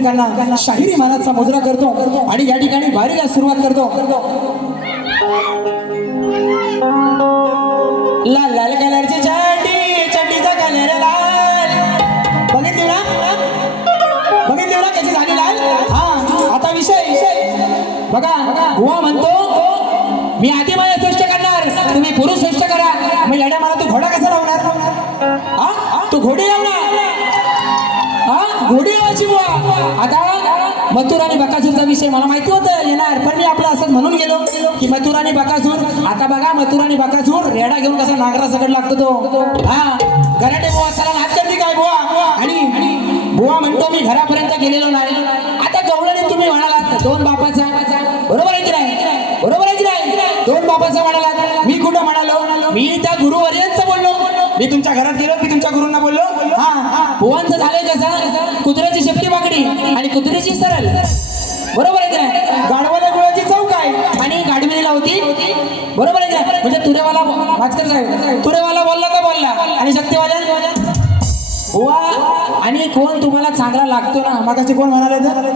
रसिकांना शाहिरी मानाचा मुजरा करतो आणि या ठिकाणी वारीला सुरुवात करतो। लाल लाल कलरची चड्डी, चड्डीचा कलर लाल, बघितली ना कशी झाली लाल। हा आता विषय बघा, बुवा म्हणतो मी आधी माझ्या श्रेष्ठ करणार, तुम्ही पुरुष श्रेष्ठ करा। मग येड्या मला तू घोडा कसा लावणार? हा तू घोडी लावणार, हा घोडी लावायची बुवा। आता मथुर आणि बकासूरचा विषय मला माहिती होतं येणार, पण मी आपलं असंच म्हणून गेलो की मथुर आणि बकासूर। आता बघा मथुर आणि बकासूर रेडा घेऊन कसा नागरा सकट लागतो तो। हा घराटे बुवा चला नाच करते काय बुवा, आणि बुवा म्हणतो मी घरापर्यंत गेलेलो नाही। आता गवळणी तुम्ही म्हणालात दोन बापाचा, बरोबर आहे की नाही? बरोबर आहे की नाही? दोन बापाचा म्हणालात, मी कुठं म्हणालो? मी त्या गुरुवर्यांचं बोललो, मी तुमच्या घरात गेलो की तुमच्या गुरूंना बोललो। हा बुवांचं झालंय कसं, कुत्र्याची शेपटी वाकडी आणि कुत्र्याची सरळ, बरोबर आहे की नाही? गाढवाला गुळाची चौक आहे आणि गाढविणीला होती, बरोबर आहे की नाही? म्हणजे तुरेवाला भास्कर साहेब, तुरेवाला बोलला तर बोलला आणि शक्तीवाल्या बुवा। आणि कोण तुम्हाला चांगला लागतो ना, मागाशी कोण म्हणाले तर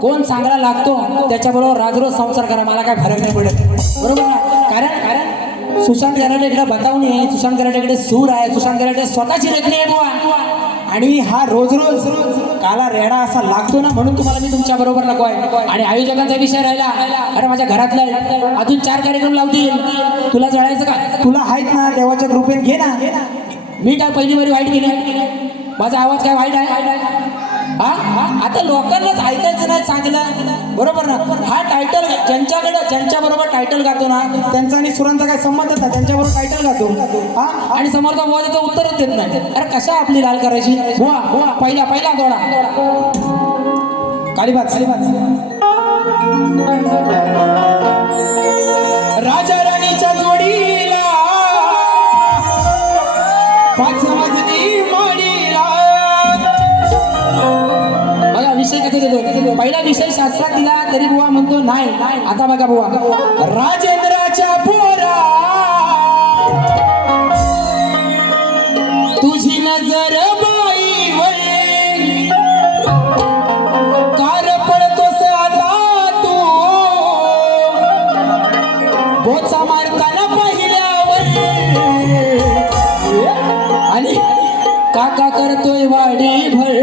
कोण चांगला लागतो त्याच्याबरोबर राजरोज संसार करा, मला काय फरक नाही पडत, बरोबर ना? कारण सुशांत कराटेकडे बतावून आहे, सुशांत कराटेकडे सूर आहे, सुशांत कराटे स्वतःची लेखणी आहे बुवा। आणि हा रोज रोज काला रेडा असा लागतो ना, म्हणून तुम्हाला मी तुमच्या बरोबर नको आहे। आणि आयोजकांचा विषय राहिला, अरे माझ्या घरातला अजून 4 कार्यक्रम लावतील, तुला जळायचं का? तुला आहेत ना देवाच्या कृपेने घे ना। मी काय पहिली बारी वाईट केली? माझा आवाज काय वाईट आहे? हा आता लोकांनाच ऐकायचं नाही चांगलं, बरोबर ना? हा टायटल ज्यांच्या बरोबर टायटल गातो ना त्यांचा आणि सुरांचा काय संबंधच नाही, त्यांच्याबरोबर टायटल गातो हा, आणि समोरचा बुवा त्याचं उत्तरच देत नाही। अरे कशा आपली लाल करायची बुवा? पहिला दोडा कालीबाज राजा राणीच्या जोडीला 5 मजली माडीला। बघा विषय कसा देतो, पहिला विषय शास्त्रात दिला तरी बुवा म्हणतो नाही। आता बघा बुवा, राजेंद्राच्या पोरा तुझी नजर बाईवर कार पडतोस आता तू, बोचा मारताना पाहिल्यावर, आणि काका करतोय वाडी भर,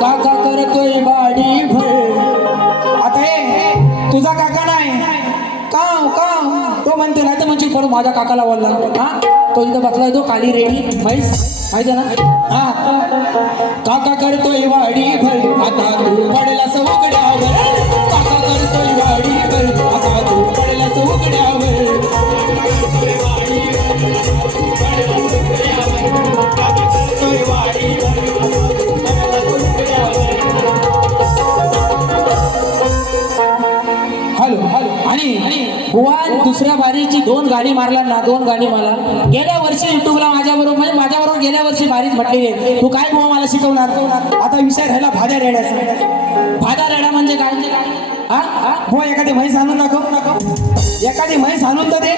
काका करतोय वाडी भर। आता तुझा काका नाही का तो म्हणतो नाही तर म्हणजे परत माझ्या काकाला बोलला। हा तो इथं बसलाय, तो काली रेडी म्हैस माहिती ना? हा काका करतोय वाडी भर, आता तू पडलास उघड्यावर, काका करतोय वाडी भर, आता तू पडलास उघड्यावर। आणि बुवा दुसऱ्या बारीची 2 गाणी मारला ना, 2 गाणी मला गेल्या वर्षी युट्यूबला माझ्याबरोबर गेल्या वर्षी बारीच म्हटलेली आहे। तू काय बुवा मला शिकवणार? आता विषय राहिला भाद्या रेड्याचा। भाद्या रेडा म्हणजे काय? हा बुवा एखादी म्हैस आणून दाखव, एखादी म्हैस आणून तर दे।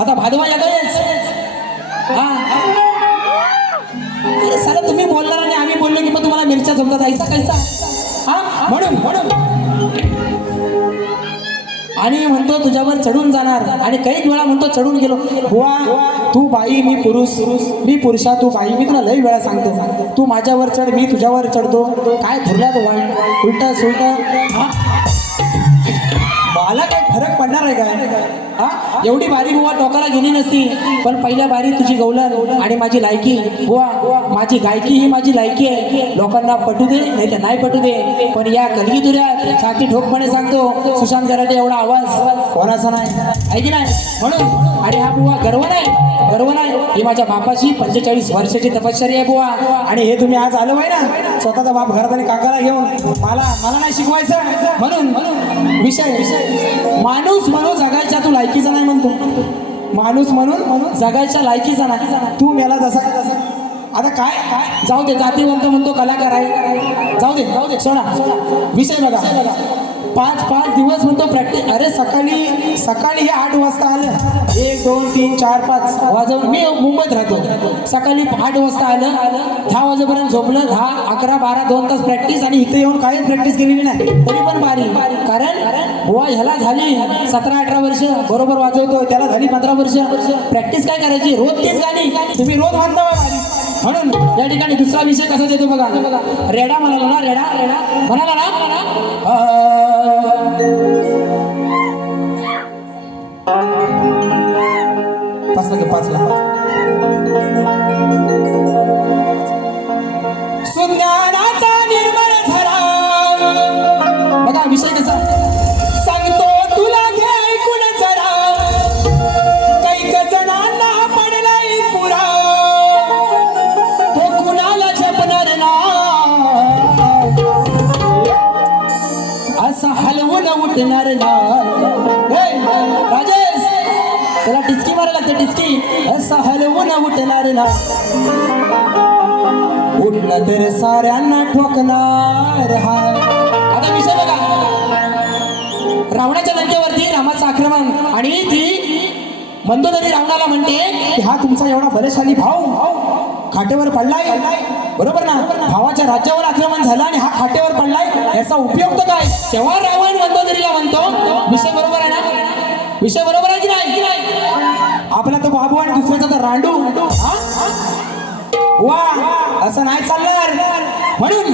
आता भादवा येतोयच, हा अरे साला तुम्ही बोलणार आणि आम्ही बोललो की मग तुम्हाला मिरच्या जमतात जायचा कैसा? हा म्हणून आणि म्हणतो तुझ्यावर चढून जाणार, आणि काही वेळा म्हणतो चढून गेलो। बुवा तू बाई मी पुरुष, मी पुरुषा तू बाई, मी तुला लई वेळा सांगतो तू माझ्यावर चढ मी तुझ्यावर चढतो, काय धरल्यात वाईट उलट सुलट? मला काय फरक पडणार आहे काय? हा एवढी बारी बुवा टोकाला गेली नसती, पण पहिल्या बारी तुझी गौलर आणि माझी लायकी बुवा, माझी गायकी ही माझी लायकी आहे। लोकांना पटू दे नाही तर नाही पटू दे, पण या कलगी दुऱ्यात छाती ठोकपणे सांगतो सुशांत कराटे एवढा आवाज कोणाचा नाही, आहे की नाही? म्हणून आणि हा बुवा गर्व नाही, ही माझ्या बापाची 45 वर्षाची तपश्चर्या आहे बुवा। आणि हे तुम्ही आज आलो आहे ना, स्वतःचा बाप घरात आणि काकाला घेऊन मला नाही शिकवायचं। म्हणून विषय माणूस म्हणून जगायच्या तू लायकीचा नाही म्हणतो, माणूस म्हणून जगायच्या लायकीचा नाही, तू मेला जसा। आता काय जाऊ दे, जातीवंत म्हणतो कलाकार आहे, जाऊ दे सोडा विषय बघा। पाच दिवस म्हणतो प्रॅक्टिस. अरे सकाळी सकाळी हे 8 वाजता आलं, 1 2 3 4 5 वाजवून. मी मुंबईत राहतो. सकाळी 8 वाजता आलं, 10 वाजेपर्यंत झोपलं. 10 11 12 2 तास प्रॅक्टिस. आणि इथे येऊन काहीच प्रॅक्टिस केलेली नाही, तरी पण बारी. कारण बुवा ह्याला झाली 17-18 वर्ष बरोबर वाजवतो, त्याला झाली 15 वर्ष. प्रॅक्टिस काय करायची, रोज तेच गाणी तुम्ही रोज म्हणता बारी. म्हणून या ठिकाणी दुसरा विषय कसा देतो बघा. रेडा म्हणाला ना, रेडा रेडा म्हणाला ना. पाचला सुज्ञानाचा निर्मळ झरा. बघा विषय कसा सांगतो तुला, घे ऐकून जरा. कैक जणांना पडलाय पुरा, तो कुणाला जपणार ना. असा हलवून उठणार ना. राजेश त्याला टिचकी मारायला लागते, टिचकी. असा हलवून उठणार ना. उठलं तर साऱ्यांना ठोकणार हा. आता विषय बघा, रावणाच्या लंकेवरती रामाचं आक्रमण. आणि ती मंदोदरी रावणाला म्हणते की हा तुमचा एवढा बलशाली भाऊ खाटेवर पडलाय, बरोबर ना. भावाच्या राज्यावर आक्रमण झालं आणि हा खाटेवर पडलाय, याचा उपयोग तर काय. तेव्हा रावण मंदोदरीला म्हणतो, विषय बरोबर आहे ना, विषय बरोबर आहे की नाही. आपला तो बाबू आणि दुसऱ्याचा तर रांडू. वा असं नाही चालणार. म्हणून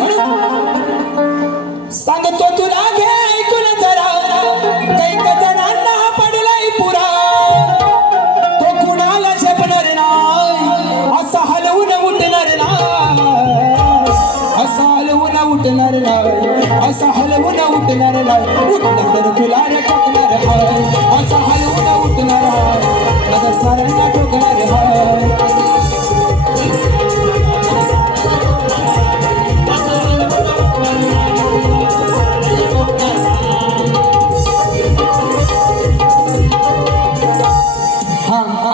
सांगतो तुला, घे ऐकून जरा. कैक जणांना पडलाय पुरा, तो कुणाला झेपणार नाही. असा हलवून उठणार नाही, असा हलवून उठणार नाही, असा हलवून उठणार नाही. उठलं तर तुला रे ठोकणार हाय, असा हलवून उठणार हाय, नजर साऱ्यांना ठोकणार हाय.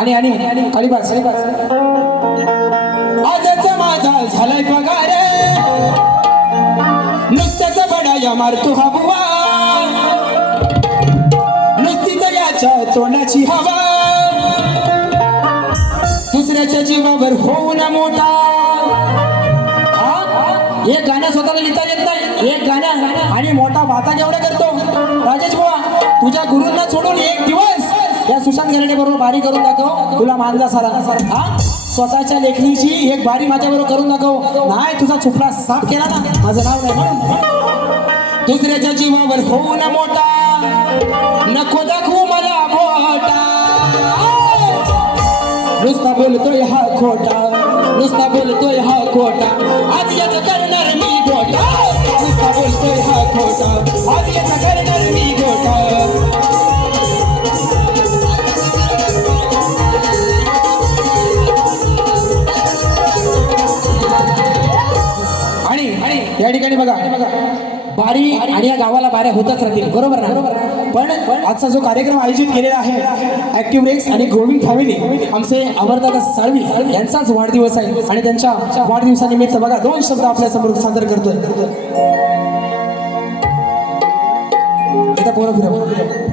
आणि काळीबास आजच माझा झालाय पगार, नुसत्याच बडाया मारतो हा बुवा. नुसतीच याच्या तोंडाची हवा, दुसऱ्याच्या जीवावर होऊन मोठा. एक गाणं स्वतःला लिहिता येत नाही, एक गाणं आणि मोठा भाता केवढा करतो. राजेश बुवा तुझ्या गुरूंना सोडून एक दिवस या सुशांत घराणे बरोबर बारी करून दाखव, तुला मानला सारा. हा स्वतःच्या लेखणीची एक बारी माझ्या बरोबर करून दाखव. नाही तुझा चुपला साफ केला ना, माझं नाव नाही म्हणून. दुसऱ्याच्या जीवावर होऊन मोठा, नको दाखवू मला मोठा. नुसता बोलतोय हा खोटा, नुसता बोलतोय हा खोटा. आज याचं करणार मी गोटा, नुसता बोलतोय हा खोटा. आज याचं करणार मी गोटा. या ठिकाणी बघा बारी आणि या गावाला बाऱ्या होतच राहतील, बरोबर ना. पण आजचा जो कार्यक्रम आयोजित केलेला आहे ऍक्टिव्ह रेक्स आणि गोविंद फॅमिली, आमचे अमरदास साळवी यांचाच वाढदिवस आहे. आणि त्यांच्या वाढदिवसानिमित्त बघा 2 शब्द आपल्या समोर सादर करतोय. पोरं फिरव.